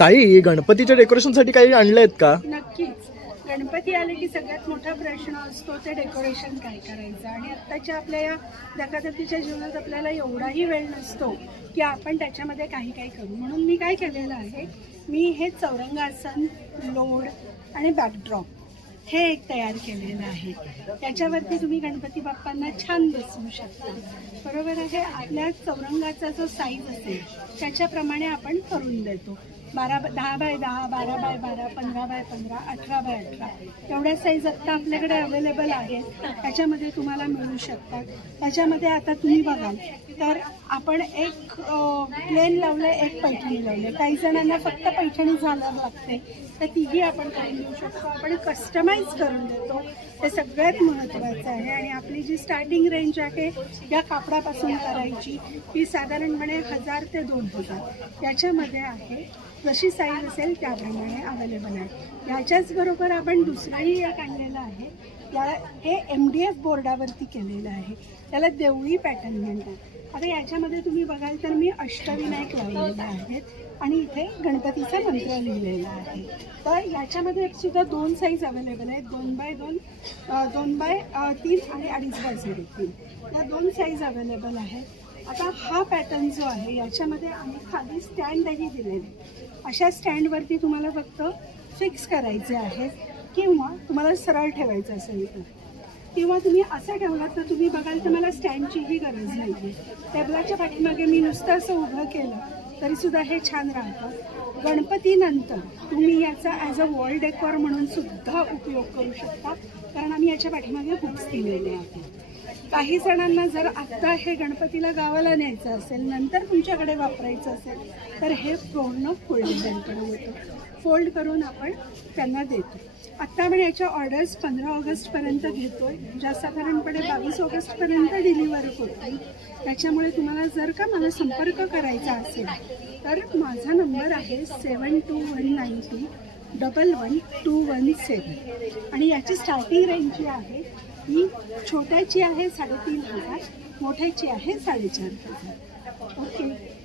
ताई गणपतीच्या डेकोरेशनसाठी काही आणले आहेत का? नक्कीच. गणपती आले की सगळ्यात मोठा प्रश्न असतो ते डेकोरेशन काय करायचं? आणि आत्ताच्या आपल्या या धकाधकीच्या जीवनात आपल्याला एवढाही वेळ नसतो की आपण त्याच्यामध्ये काही काही करू. म्हणून मी काय केलेलं आहे मी हे चौरंगासन लोड आणि बॅकड्रॉप हे एक तयार केलेलं आहे. त्याच्यावरती तुम्ही गणपती बाप्पांना छान बसवू शकता. बरोबर आहे? आपल्या चौरंगाचा जो साईज असेल त्याच्याप्रमाणे आपण करून देतो. बारा दहा बाय दहा बारा बाय बारा पंधरा बाय पंधरा अठरा बाय अठरा. एवढ्या साईज आत्ता आपल्याकडे अवेलेबल आहेत. त्याच्यामध्ये तुम्हाला मिळू शकतात. त्याच्यामध्ये आता तुम्ही बघाल तर आपण एक प्लेन लावलं एक पैठणी लावले काही जणांना फक्त पैठणी झालं लागते. तर तीही आपण करून देऊ शकतो. आपण कस्टमाइज करून देतो. ते सगळ्यात महत्त्वाचं आहे. आणि आपली जी स्टार्टिंग रेंज आहे या कापडापासून करायची ती साधारणपणे हजार ते दोन हजार. याच्यामध्ये आहे जशी साईज असेल त्याप्रमाणे अवेलेबल आहे. याच्याच बरोबर आपण दुसराही एक आणलेलं आहे. या हे एम डी एफ बोर्डावरती केलेलं आहे. त्याला देवळी पॅटर्न म्हणतात. आता याच्यामध्ये तुम्ही बघाल तर मी अष्टविनायक लावलेला आहेत आणि इथे गणपतीचा मंत्र लिहिलेला आहे. तर याच्यामध्ये सुद्धा दोन साईज अवेलेबल आहेत. दोन बाय दोन दोन बाय तीन आणि अडीच बाय साडे तीन. या दोन साईज अवेलेबल आहेत. आता हा पॅटर्न जो आहे याच्यामध्ये आम्ही खाली स्टँडही दिलेले. अशा स्टँडवरती तुम्हाला फक्त फिक्स करायचे आहे किंवा तुम्हाला सरळ ठेवायचं असेल तर. किंवा तुम्ही असं ठेवलात तर तुम्ही बघाल तर मला स्टँडचीही गरज नाही आहे टेबलाच्या पाठीमागे मी नुसतं असं उभं केलं तरीसुद्धा हे छान राहतं. गणपतीनंतर तुम्ही याचा ॲज अ वॉल डेकॉर म्हणून सुद्धा उपयोग करू शकता कारण आम्ही याच्या पाठीमागे बुक्स दिलेले आहेत. काही जणांना जर आत्ता हे गणपतीला गावाला न्यायचं असेल नंतर तुमच्याकडे वापरायचं असेल तर हे पूर्ण फोल्डेबलकडे होतं. फोल्ड करून आपण त्यांना देतो. आत्ता आपण याच्या ऑर्डर्स पंधरा ऑगस्टपर्यंत घेतो आहे ज्या साधारणपणे बावीस ऑगस्टपर्यंत डिलिव्हर होतील त्याच्यामुळे तुम्हाला जर का मला संपर्क करायचा असेल तर माझा नंबर आहे seven two one nine two double one two one seven आणि याची स्टार्टिंग रेंज जी आहे ही छोट्याची आहे साडेतीन हजार मोठ्याची आहे साडेचार हजार. ओके.